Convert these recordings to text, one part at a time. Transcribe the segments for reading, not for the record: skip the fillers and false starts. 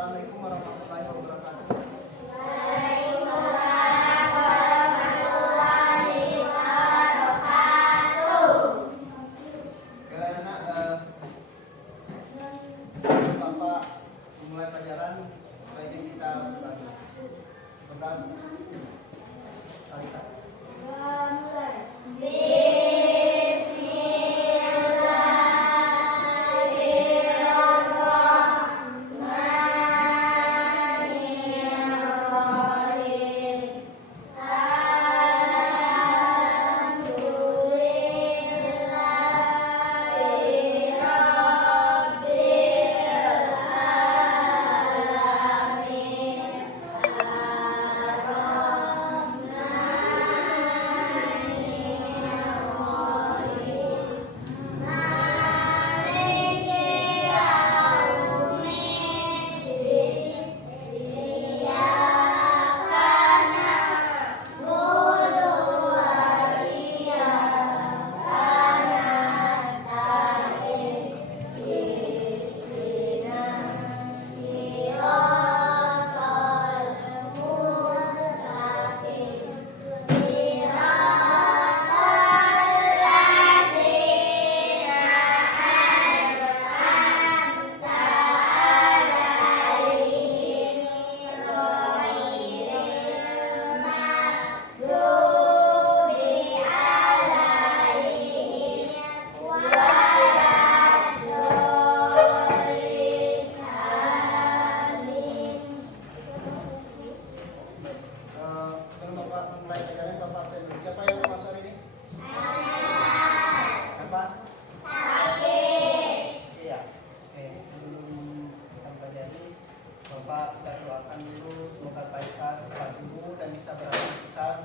Assalamualaikum warahmatullahi wabarakatuh. Bapak memulai pelajaran, baiknya kita berdoa. Pertama, Alisa. Siapa yang mau masuk ini? Apa? Iya. Oke, sebelum kita pelajari, Bapak kita doakan dulu semoga Faisal cepat sembuh dan bisa beraktivitas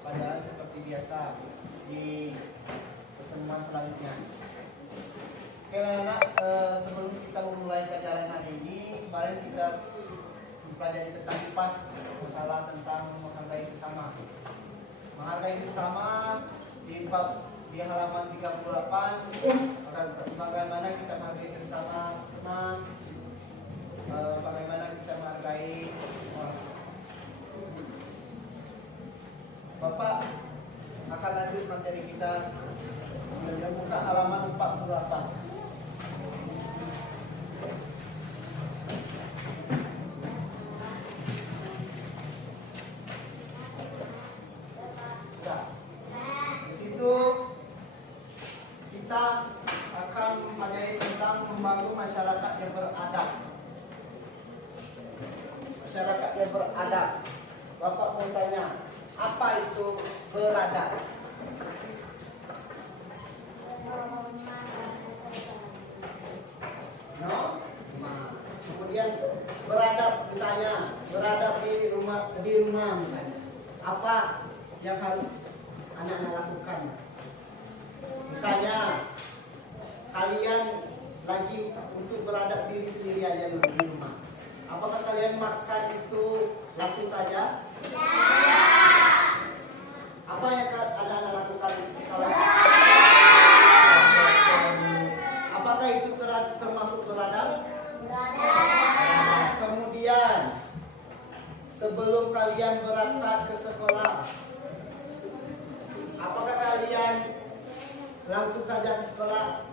padahal seperti biasa di pertemuan selanjutnya. Oke anak-anak, sebelum kita memulai pelajaran hari ini, kemarin kita pelajari tentang IPAS, masalah tentang menghargai sesama. Menghargai sesama di halaman 38, bagaimana kita menghargai sesama teman, bagaimana kita menghargai orang. Bapak akan lanjut materi kita dengan buka halaman 48. Kita akan mempelajari tentang membangun masyarakat yang beradab. Masyarakat yang beradab. Bapak mau tanya, apa itu beradab? No? Nah, kemudian beradab misalnya, beradab di rumah misalnya. Apa yang harus anak-anak lakukan? Misalnya kalian lagi untuk beradab diri sendiri aja dulu di rumah. Apakah kalian makan itu langsung saja? Ya. Apa yang anak-anak lakukan kalau? Apakah itu termasuk beradab? Beradab. Kemudian sebelum kalian berangkat ke sekolah, apakah kalian langsung saja ke sekolah?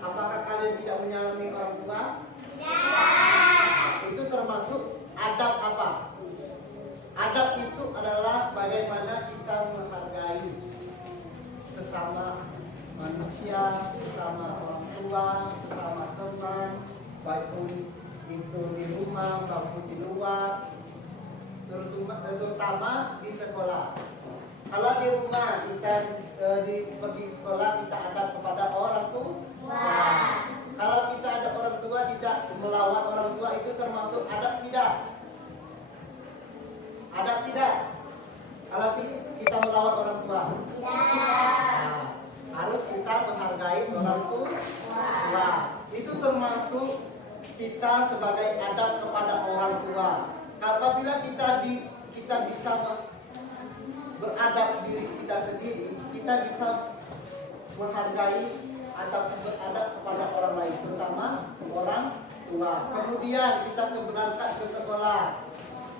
Apakah kalian tidak menyalami orang tua? Tidak. Itu termasuk adab apa? Adab itu adalah bagaimana kita menghargai sesama manusia, sesama orang tua, sesama teman, baik itu di rumah maupun di luar, terutama di sekolah. Kalau di rumah kita pergi sekolah kita adab kepada orang tua. Kalau kita ada orang tua tidak melawan orang tua itu termasuk adab tidak? Adab tidak? Kalau kita melawan orang tua? Nah, harus kita menghargai orang tua. Itu termasuk kita sebagai adab kepada orang tua. Apabila kita bisa beradab diri kita sendiri, kita bisa menghargai atau beradab kepada orang lain, terutama orang tua. Kemudian kita berangkat ke sekolah.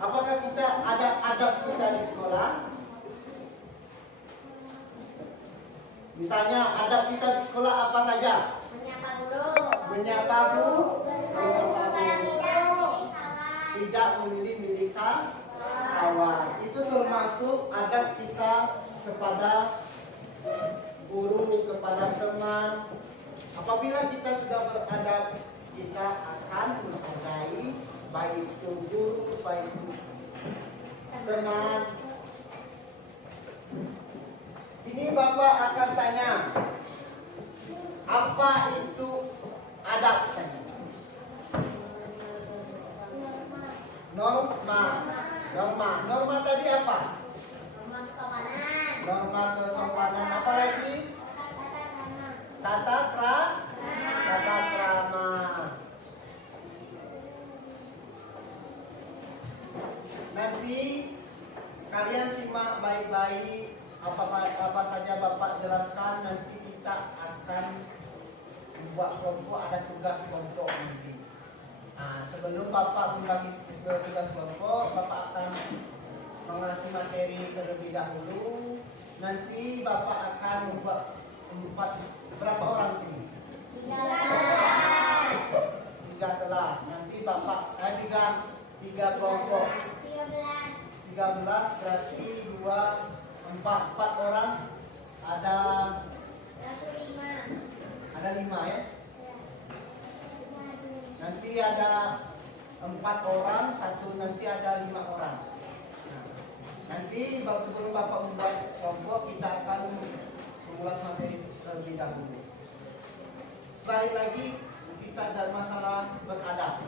Apakah kita ada adab kita di sekolah? Misalnya adab kita di sekolah apa saja? Menyapa guru. Menyapa guru. Tidak memilih-milih kawan. Itu termasuk adab kita kepada guru, kepada teman. Apabila kita sudah beradab, kita akan menghargai baik itu guru, baik itu teman. Ini Bapak akan tanya, apa itu adab tadi? Norma tadi apa? Norma kesopanan. Norma kesopanan. Apa lagi? Tata krama. Nanti kalian simak baik-baik apa saja Bapak jelaskan. Nanti kita akan membuat kelompok, ada tugas kelompok nanti. Nah, sebelum Bapak membagi tugas kelompok, Bapak akan mengasih materi terlebih dahulu. Nanti Bapak akan membuat berapa orang sini? 3 kelas. Nanti Bapak tiga kelompok. 13 berarti 4 orang. Ada 5 ya. Nanti ada 4 orang, nanti ada 5 orang. Nanti sebelum Bapak membuat kelompok, kita akan mengulas materi terlebih dahulu. Balik lagi kita ada masalah beradab.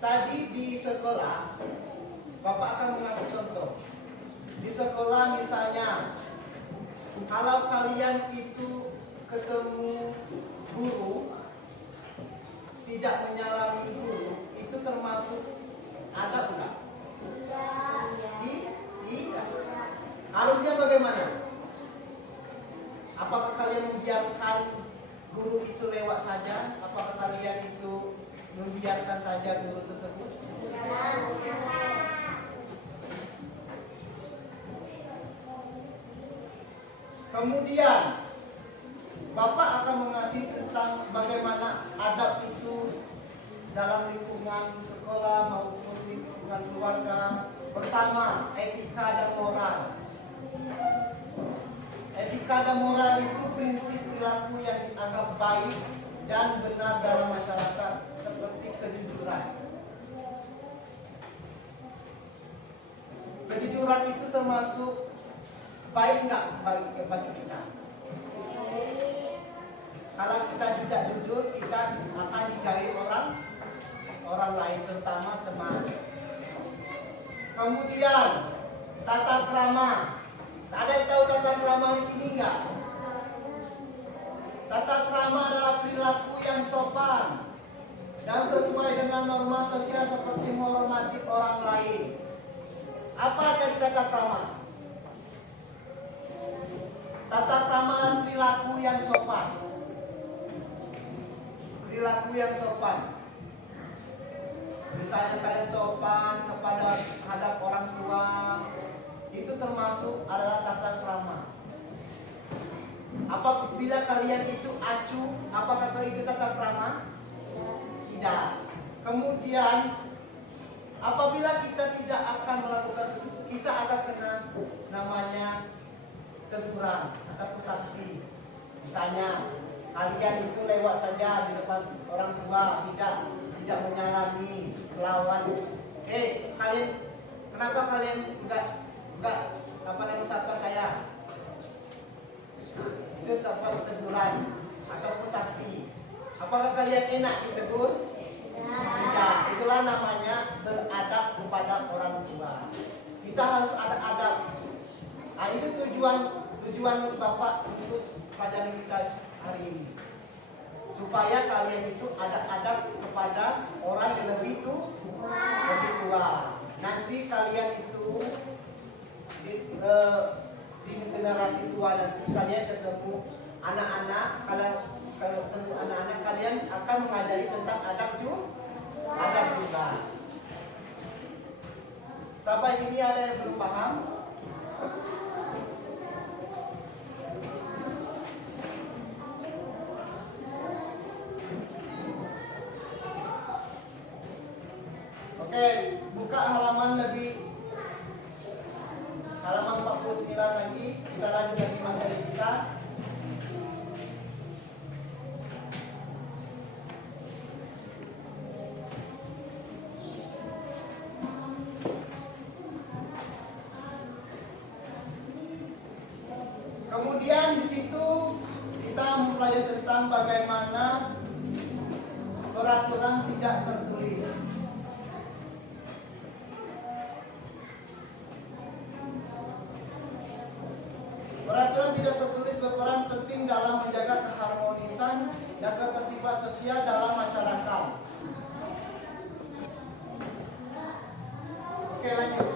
Tadi di sekolah Bapak akan mengasih contoh. Di sekolah misalnya, kalau kalian itu ketemu guru tidak menyalami guru, itu termasuk adab enggak? Tidak. Harusnya bagaimana? Apakah kalian membiarkan guru itu lewat saja? Apakah kalian itu membiarkan saja guru tersebut? Kemudian Bapak akan mengasih tentang bagaimana adab itu dalam lingkungan sekolah maupun lingkungan keluarga. Pertama, etika dan moral. Etika dan moral itu prinsip perilaku yang dianggap baik dan benar dalam masyarakat, seperti kejujuran. Kejujuran itu termasuk baik nggak bagi kita? Kalau kita tidak jujur, kita akan dijauhi orang lain, terutama teman. Kemudian tata krama. Ada yang tahu tata krama di sini nggak? Tata krama adalah perilaku yang sopan dan sesuai dengan norma sosial seperti menghormati orang lain. Apa jadi tata krama? Tata krama adalah perilaku yang sopan. Perilaku yang sopan. Misalnya kalian sopan terhadap orang tua, itu termasuk adalah tata krama. Apabila kalian itu acuh, apakah itu tata krama? Tidak. Kemudian apabila kita tidak akan melakukan itu, kita akan kena namanya teguran atau sanksi. Misalnya kalian itu lewat saja di depan orang tua, tidak menyalami, melawan. Kalian kenapa kalian enggak sapa saya? Itu tanpa teguran atau sanksi. Apakah kalian enak ditegur? Tidak. Itulah namanya beradab kepada orang tua. Kita harus ada adab. Nah, itu tujuan Bapak untuk pelajaran kita hari ini. Supaya kalian itu ada adab kepada orang yang lebih tua. Nanti kalian itu di generasi tua nanti kalian ketemu anak-anak, kalau ketemu anak-anak kalian akan mengajari tentang adab juga. Sampai sini ada yang belum paham? Oke, buka halaman 49 lagi. Kita lanjut lagi materi kita. Kemudian di situ kita mempelajari tentang bagaimana peraturan tidak tertulis. Peraturan tidak tertulis berperan penting dalam menjaga keharmonisan dan ketertiban sosial dalam masyarakat. Oke, lanjut.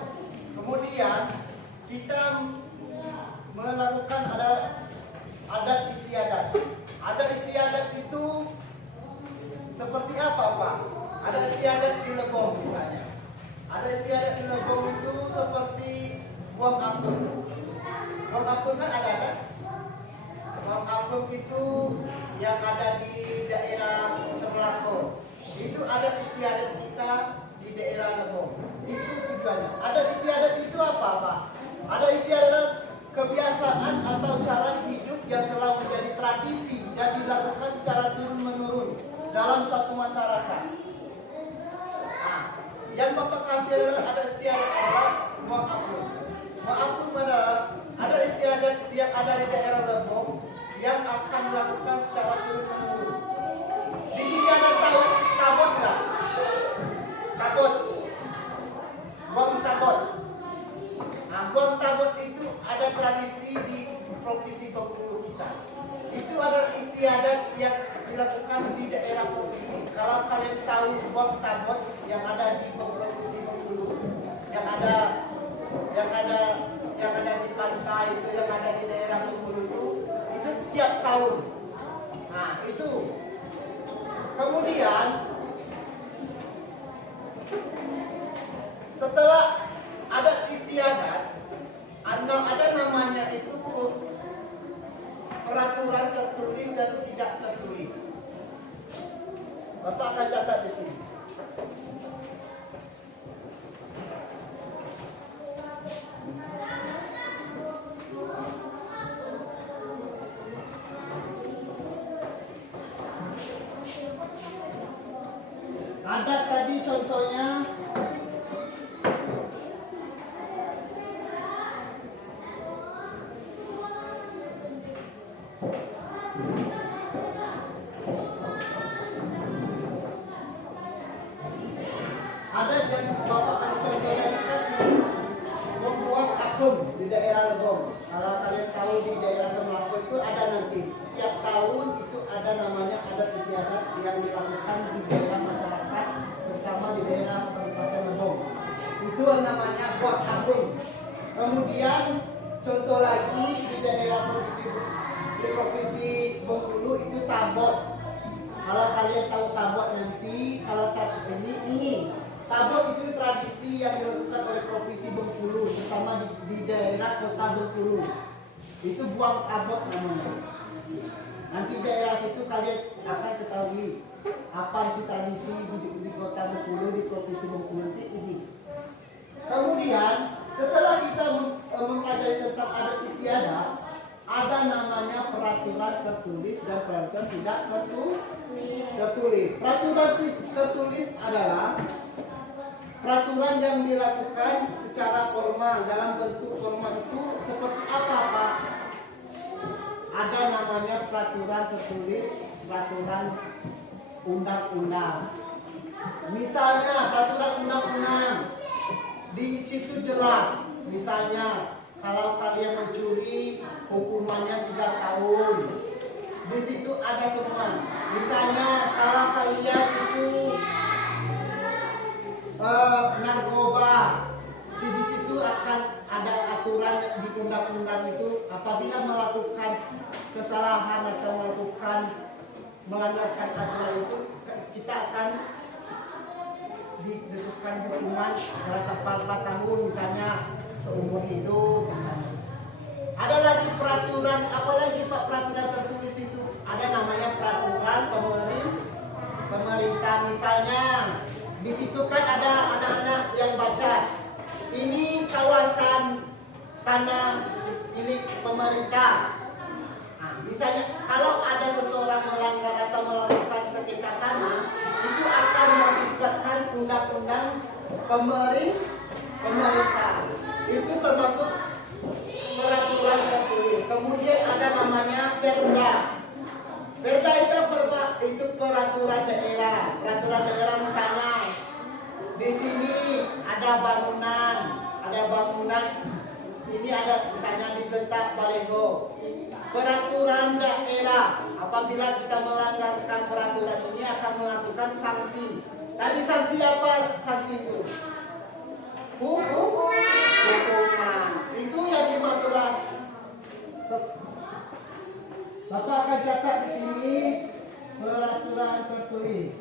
Kemudian kita melakukan adat istiadat. Adat istiadat itu seperti apa, Pak? Ada istiadat di Lebong misalnya. Ada istiadat di Lebong itu seperti buang apung. Buang apung kan ada. Buang apung itu yang ada di daerah Semelako. Itu ada istiadat kita di daerah Lebong. Itu tujuannya. Ada istiadat itu apa, Pak? Ada istiadat kebiasaan atau cara hidup yang telah menjadi tradisi dan dilakukan secara turun-menurun dalam suatu masyarakat. Nah, yang memperkasih ada istiadat adalah buang apung. Buang apung adalah ada istiadat yang ada di daerah Lebong yang akan dilakukan secara turun-menurun. Di sini ada tahu tabot nggak? Tabot. Buang tabot. Nah, buang tabot itu ada tradisi di provinsi Bengkulu kita. Itu adalah istiadat yang dilakukan di daerah provinsi. Kalau kalian tahu buang tabot yang ada di provinsi Bengkulu, yang ada di pantai itu, yang ada di daerah Bengkulu itu tiap tahun. Nah, itu. Kemudian setelah ada istiadat, ada namanya itu peraturan tertulis dan tidak tertulis. Bapak akan catat di sini. Ada tadi contohnya. Ada yang Bapak kasih contohnya kan membuang akun di daerah Lebong. Kalau kalian tahu di daerah Semelako itu ada nanti setiap tahun itu ada namanya adat istiadat yang dilakukan di daerah masyarakat, terutama di daerah Kabupaten Lebong. Itu namanya buang akun. Kemudian contoh lagi di daerah provinsi Bengkulu itu tabot. Kalau kalian tahu tabot nanti, kalau tabot ini tabot itu tradisi yang dilakukan oleh provinsi Bengkulu, terutama di daerah kota Bengkulu. Itu buang tabot namanya. Nanti daerah situ kalian akan ketahui apa isi tradisi di kota Bengkulu, di provinsi Bengkulu nanti ini. Kemudian setelah kita mempelajari tentang adat istiadat, ada namanya peraturan tertulis dan peraturan tidak tertulis. Peraturan tertulis adalah peraturan yang dilakukan secara formal. Dalam bentuk formal itu seperti apa, Pak? Ada namanya peraturan tertulis, peraturan undang-undang. Misalnya peraturan undang-undang di situ jelas. Misalnya kalau kalian mencuri hukumannya 3 tahun. Di situ ada semua. Misalnya kalau kalian itu narkoba, di situ akan ada aturan di undang-undang itu apabila melakukan kesalahan atau melakukan melanggarkan aturan itu, kita akan dijatuhkan hukuman berapa 4 tahun misalnya, seumur hidup misalnya. Ada lagi peraturan, apalagi Pak peraturan tertulis itu, ada namanya peraturan pemerintah misalnya. Di situ kan ada anak-anak yang baca, ini kawasan tanah milik pemerintah. Nah, misalnya kalau ada seseorang melanggar atau melakukan sengketa tanah, itu akan mengakibatkan undang-undang pemerintah. Itu termasuk peraturan tertulis. Kemudian ada namanya perda. Perda itu peraturan daerah. Peraturan daerah misalnya di sini ada bangunan, ini ada misalnya diletak balego. Peraturan daerah, apabila kita melanggarkan peraturan ini akan melakukan sanksi. Tadi sanksi apa? Sanksi itu hukuman. Itu yang dimaksudkan. Bapak akan catat di sini peraturan tertulis.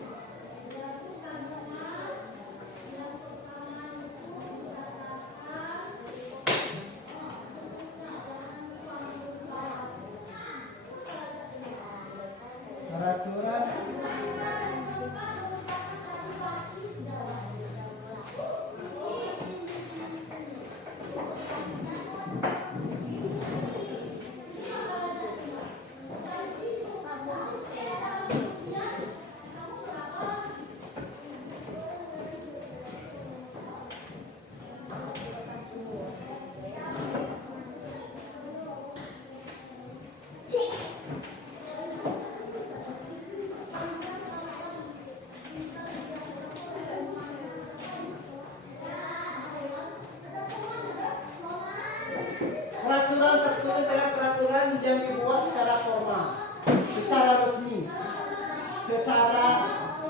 Peraturan tertulis adalah peraturan yang dibuat secara formal, secara resmi.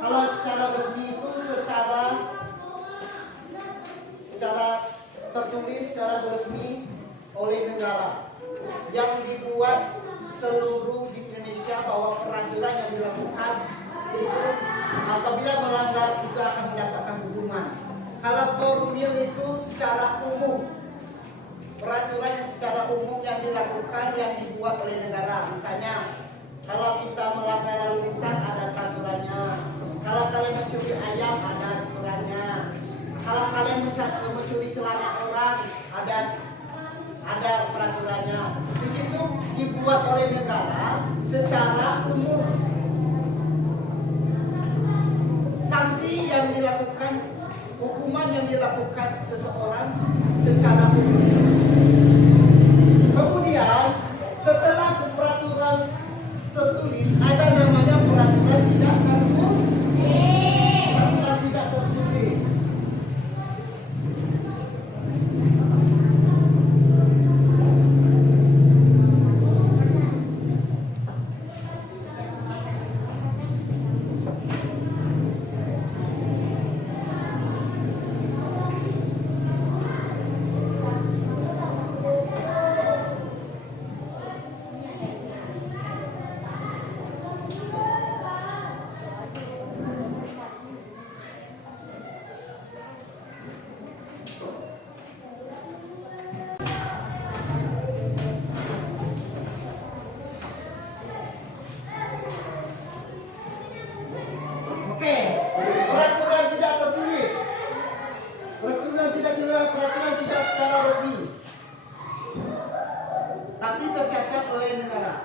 Kalau secara resmi itu secara tertulis, secara resmi oleh negara, yang dibuat seluruh di Indonesia, bahwa peraturan yang dilakukan itu apabila melanggar itu akan mendapatkan hukuman. Kalau formal itu secara umum, peraturan yang secara umum yang dilakukan, yang dibuat oleh negara. Misalnya, kalau kita melanggar lalu lintas ada peraturannya. Kalau kalian mencuri ayam ada aturannya. Kalau kalian mencuri celana orang ada peraturannya. Di situ dibuat oleh negara secara umum. Sanksi yang dilakukan, hukuman yang dilakukan seseorang secara umum. Kemudian setelah peraturan tertulis ada namanya peraturan tidak tertulis. Peraturan tidak tertulis. Peraturan tidak tertulis. Peraturan tidak secara resmi, tapi tercatat oleh negara,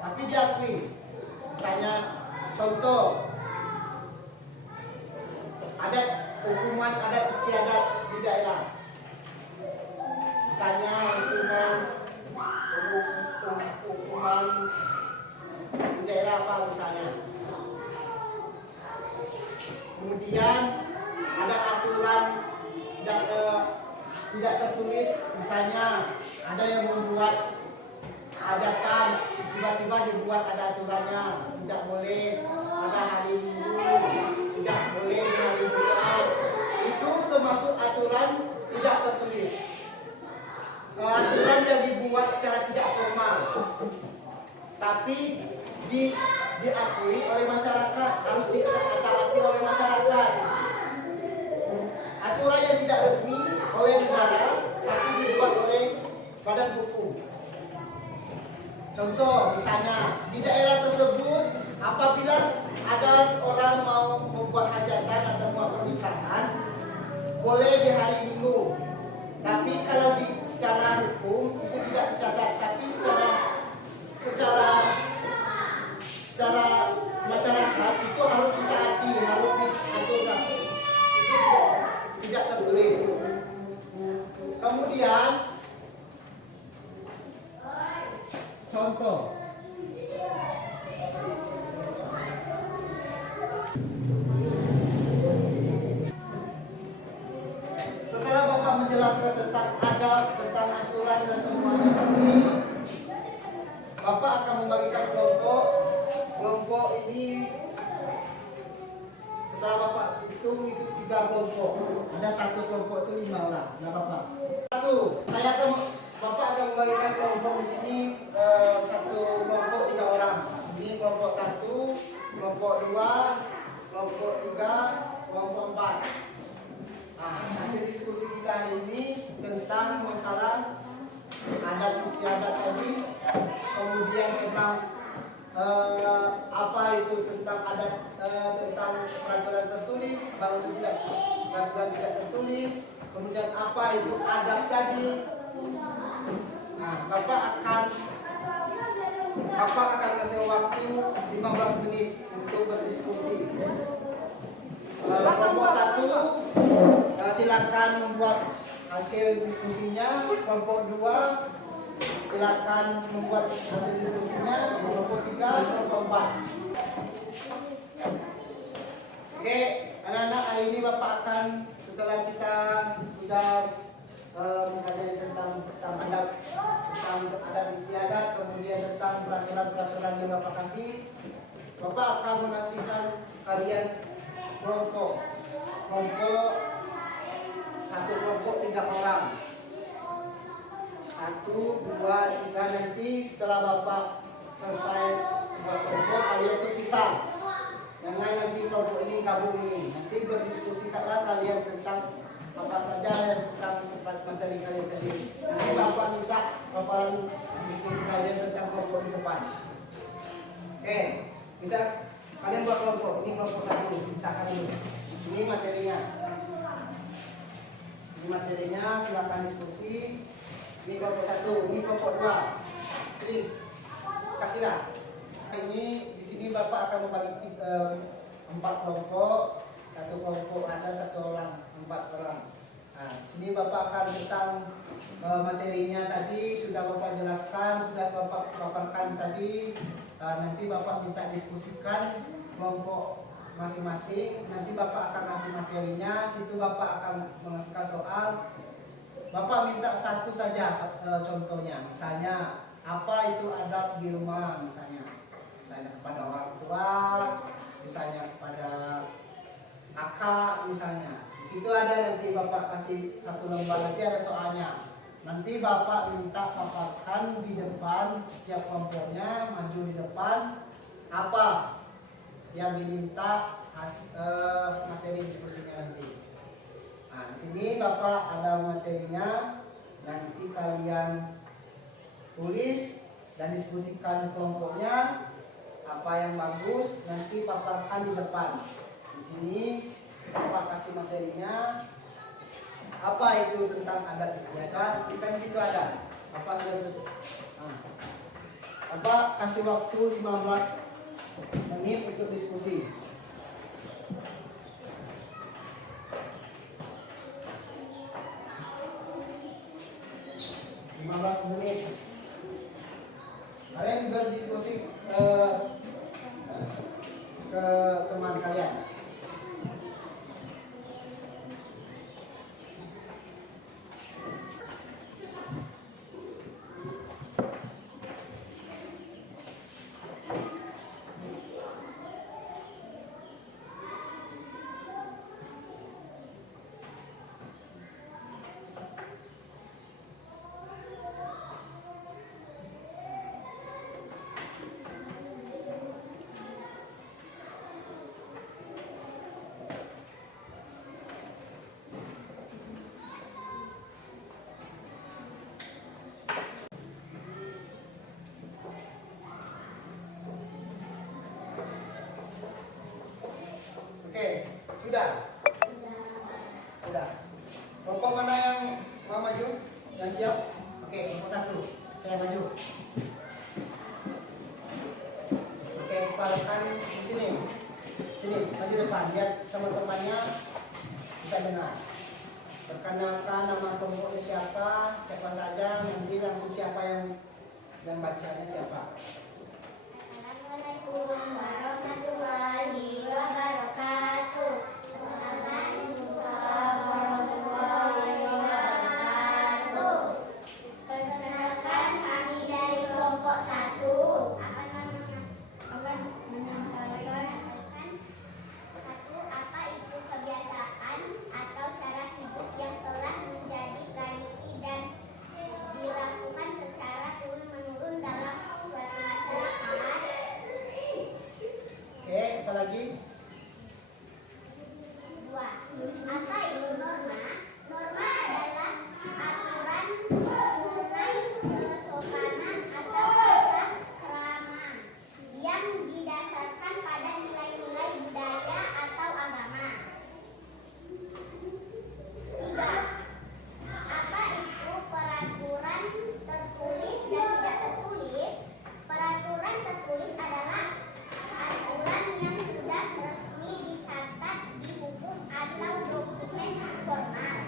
tapi diakui. Misalnya contoh, ada hukuman adat istiadat di daerah. Misalnya hukuman di daerah apa misalnya. Kemudian ada aturan tidak tertulis, misalnya ada yang membuat hajatan, tiba-tiba dibuat ada aturannya, tidak boleh pada hari Minggu, tidak boleh di hari Jumat. Itu termasuk aturan tidak tertulis. Aturan yang dibuat secara tidak formal, tapi Contoh misalnya di daerah tersebut apabila ada orang mau membuat hajatan atau membuat pernikahan boleh di hari Minggu. Tapi kalau secara hukum itu tidak dicatat. Tapi secara masyarakat itu harus ditaati, harus diaturkan. Itu tidak tertulis. Kemudian contoh setelah Bapak menjelaskan tentang adab, tentang aturan dan semuanya ini, Bapak akan membagikan kelompok. Kelompok ini setelah Bapak hitung itu 3 kelompok. Ada satu kelompok itu 5 orang. Nah Bapak. Bapak akan membagikan kelompok di sini satu kelompok 3 orang. Ini kelompok 1, kelompok 2, kelompok 3, kelompok 4. Nah, hasil diskusi kita hari ini tentang masalah adat istiadat tadi, kemudian tentang apa itu tentang adat, tentang peraturan tertulis, peraturan tidak tertulis, kemudian apa itu adab tadi. Nah, Bapak akan kasih waktu 15 menit untuk berdiskusi. Kelompok 1 silakan membuat hasil diskusinya. Kelompok 2 silakan membuat hasil diskusinya. Kelompok 3, kelompok 4. Oke, anak-anak, hari ini Bapak akan setelah kita sudah mempelajari tentang adat istiadat, kemudian tentang peraturan yang Bapak kasih, Bapak akan mengasihkan kalian kelompok satu kelompok 3 orang, 1, 2, 3. Nanti setelah Bapak selesai buat kelompok, kalian terpisah. Jangan nanti kelompok ini gabung ini. Nanti berdiskusikanlah kalian tentang apa saja yang tentang materi kalian tadi. Nanti Bapak minta paparan diskusi kalian tentang kelompok di depan. Oke, kita kalian buat kelompok. Ini kelompok 1, pisahkan dulu. Ini materinya. Ini materinya, silakan diskusi. Ini kelompok 1, ini kelompok 2. Jadi, Sakira. Ini di sini Bapak akan membagi 4 kelompok. Satu kelompok ada 1 orang, 4 orang. Nah, sini Bapak akan tentang materinya tadi sudah Bapak jelaskan, sudah Bapak paparkan tadi. Nanti Bapak minta diskusikan kelompok masing-masing. Nanti Bapak akan kasih materinya. Situ Bapak akan mengasihkan soal. Bapak minta satu saja contohnya. Misalnya apa itu adab di rumah, misalnya kepada orang tua, misalnya kepada kakak, misalnya. Di situ ada nanti Bapak kasih 1 lembar, nanti ada soalnya. Nanti Bapak minta paparkan di depan setiap kelompoknya, maju di depan apa yang diminta materi diskusinya nanti. Nah, di sini Bapak ada materinya, nanti kalian tulis dan diskusikan kelompoknya. Apa yang bagus nanti paparkan di depan. Di sini Bapak kasih materinya. Apa itu tentang adat istiadat? Kita di situ ada. Bapak sudah tutup. Nah, Bapak kasih waktu 15 menit untuk diskusi. 15 menit. Kalian berdiskusi ke teman kalian. Sudah? Sudah. Kelompok mana yang mau maju? Yang siap? Oke, kelompok 1. Saya maju. Oke, kepalkan di sini. Sini, maju depan. Lihat teman-temannya bisa dengar. Perkenalkan nama kelompoknya siapa saja, nanti langsung siapa yang bacanya siapa. Assalamualaikum warahmatullahi wabarakatuh. Waalaikumsalam warahmatullahi wabarakatuh. Perkenalkan kami dari kelompok 1 akan menyampaikan satu, apa itu kebiasaan atau cara hidup yang telah menjadi tradisi dan dilakukan secara turun-menurun dalam suatu masyarakat. Oke, apa lagi? 2. Apa itu norma? Norma adalah aturan mengenai kesopanan atau tata krama yang didasarkan pada nilai-nilai budaya atau agama. 3. Apa itu peraturan tertulis dan tidak tertulis? Peraturan tertulis adalah aturan yang sudah resmi dicatat di buku atau dokumen formal.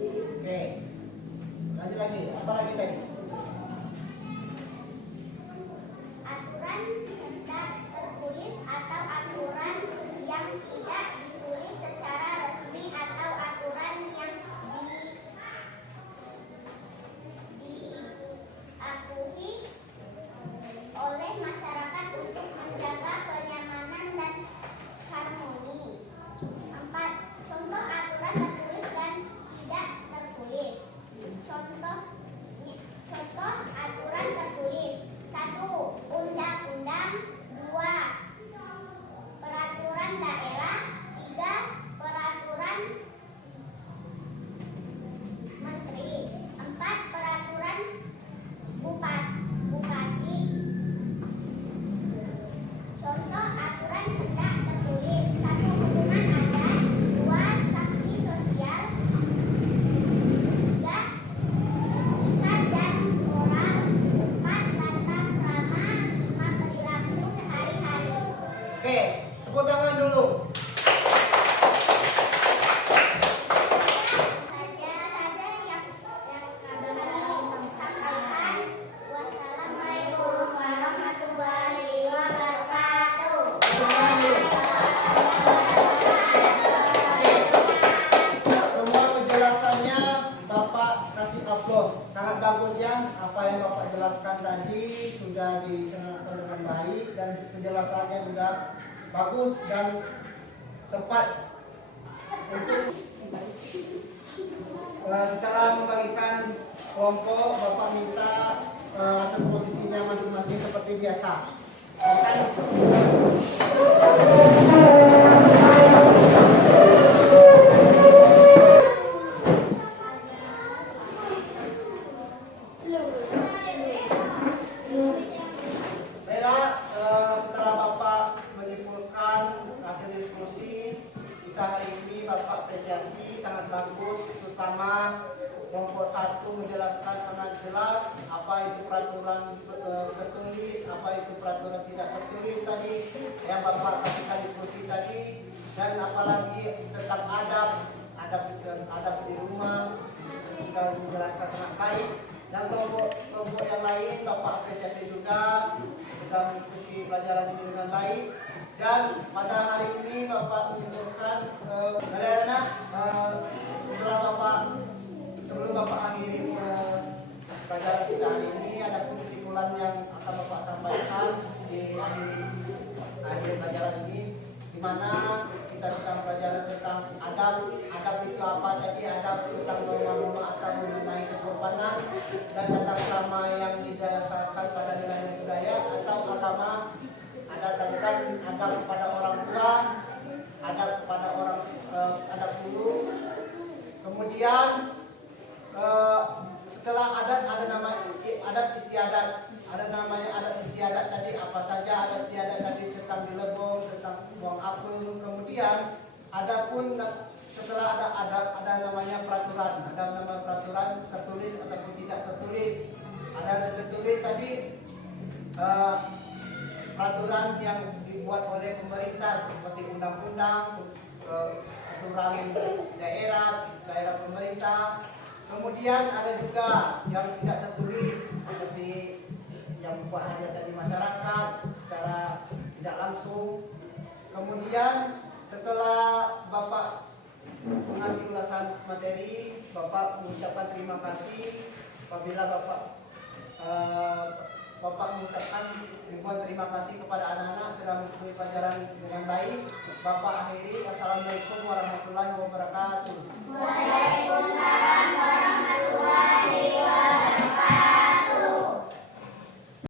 Oke. Lanjut lagi. Apa lagi tadi? Aturan tidak tertulis atau aturan yang tidak ditulis secara resmi atau aturan yang diakui oleh masyarakat untuk menjaga kenyamanan dan harmoni. 4. Contoh aturan tertulis dan tidak tertulis. Contoh aturan tertulis. 1. Undang-undang. 2. Peraturan daerah. 3. Peraturan menteri. 4. Peraturan bupati. Contoh aturan tidak tertulis. 1. Hubungan adat. 2. Sanksi sosial. 3. Etika dan moral. 4. Tata krama. 5. Perilaku sehari-hari. Oke, tepuk tangan dulu. Saja yang kami sampaikan. Wassalamualaikum warahmatullahi wabarakatuh. Semua penjelasannya Bapak kasih aplaus. Sangat bagus ya. Apa yang Bapak jelaskan tadi sudah diceritakan dengan baik dan penjelasannya juga bagus dan tepat. Untuk setelah membagikan kelompok, Bapak minta atur posisinya masing-masing seperti biasa. Baiklah, setelah Bapak menyimpulkan hasil diskusi kita hari ini, Bapak apresiasi sangat bagus, terutama kelompok 1 menjelaskan sangat jelas apa itu peraturan tertulis, apa itu peraturan tidak tertulis tadi yang Bapak kasihkan diskusi tadi, dan apalagi tentang adab di rumah sudah menjelaskan sangat baik. Dan kelompok yang lain Bapak apresiasi juga sudah mengikuti pelajaran ini dengan baik. Dan pada hari ini Bapak menyimpulkan sebelum Bapak akhiri pelajaran kita hari ini, ada kesimpulan yang akan Bapak sampaikan di akhir pelajaran ini, di mana kita sedang pelajaran tentang adab. Adab itu apa tadi? Adab tentang norma-norma atau mengenai kesopanan dan tata krama yang didasarkan pada nilai budaya atau agama. Ada tentang adab kepada orang tua, adab kepada adab guru. Kemudian setelah adat ada nama adat istiadat. Ada namanya adat istiadat tadi, apa saja adat istiadat tadi, tentang dilebong, tentang buang apel. Kemudian Adapun setelah ada namanya peraturan, ada nama peraturan tertulis ataupun tidak tertulis. Ada tertulis tadi peraturan yang dibuat oleh pemerintah seperti undang-undang, peraturan daerah pemerintah. Kemudian ada juga yang tidak tertulis seperti yang membuat hajat di masyarakat secara tidak langsung. Kemudian setelah Bapak mengasih ulasan materi, Bapak mengucapkan terima kasih. Apabila Bapak mengucapkan ribuan terima kasih kepada anak-anak telah mengikuti pelajaran dengan baik. Bapak akhiri, wassalamualaikum warahmatullahi wabarakatuh.